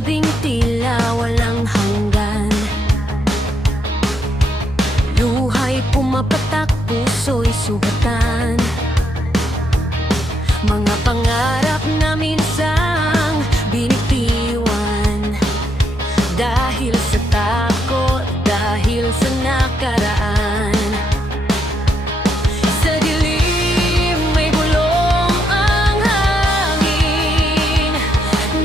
sinasabing tila walang hanggan. Luha'y pumapatak, puso'y sugatan. Mga pangarap na minsang binitiwan dahil sa takot, dahil sa nakaraan. Sa dilim may bulong ang hangin,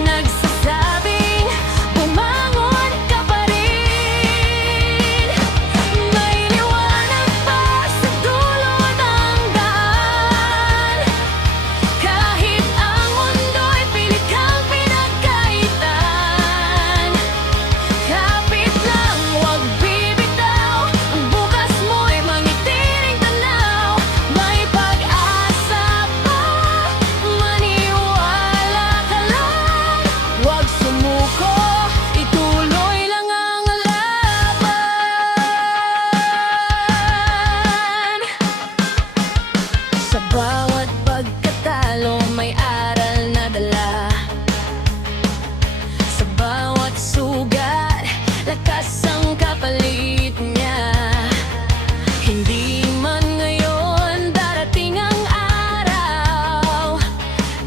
nagsasabing bumangon ka pa rin. May liwanag pa sa dulo ng daan, kahit ang mundo'y pilit kang pinagkaitan. Kapit lang, huwag bibitaw, ang bukas mo'y mangitiring tanaw. May pag-asa pa, maniwala ka lang. Huwag sumuko, ituloy lang ang laban. Sa bawat pagkatalo may aral na dala. Sa bawat sugat, lakas ang kapalit niya. Hindi man ngayon darating ang araw,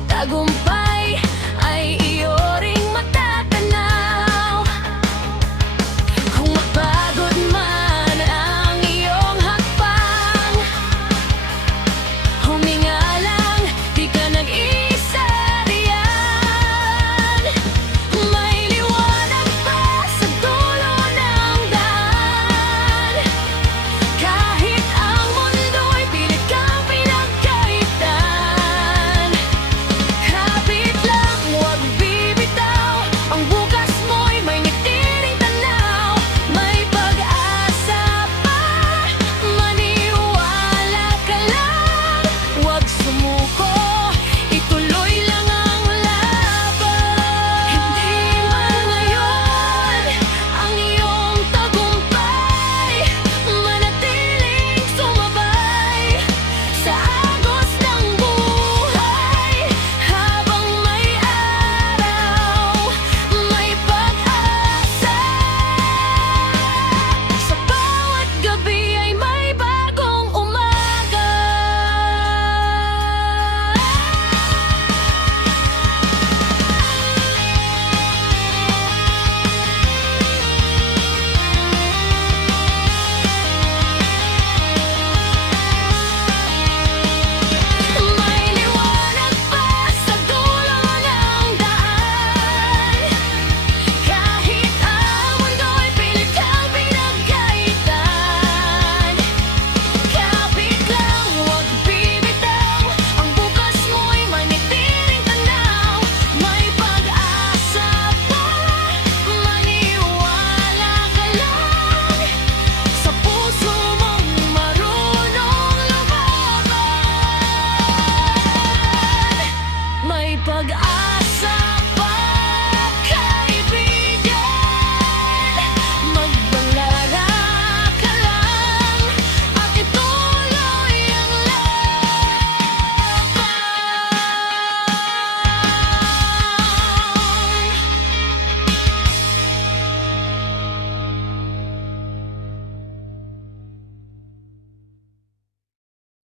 tagumpay ay iyo ring matatanaw. Kung mapagod man ang iyong hakbang, huminga lang, di ka nag-isa riyan. May liwanag pa sa dulo ng daan, kahit ang mundo'y pilit kang pinagkaitan. Kapit lang, huwag bibitaw, ang bukas mo'y may ngitiring tanaw. May pag-asa pa, maniwala ka lang. Huwag sumuko, ituloy lang ang laban. Hindi man ngayon ang iyong tagumpay, manatiling sumabay sa agos ng buhay. Habang may araw, may pag-asa. Sa bawat gabi ay may bagong umaga. May liwanag pa sa dulo ng daan, kahit ang mundo'y pilit kang pinagkaitan. Kapit lang, huwag bibitaw, ang bukas mo'y manitiring tanaw. May pag-asa pa, maniwala ka lang. Sa puso mong marunong lumaban, may pag-asa.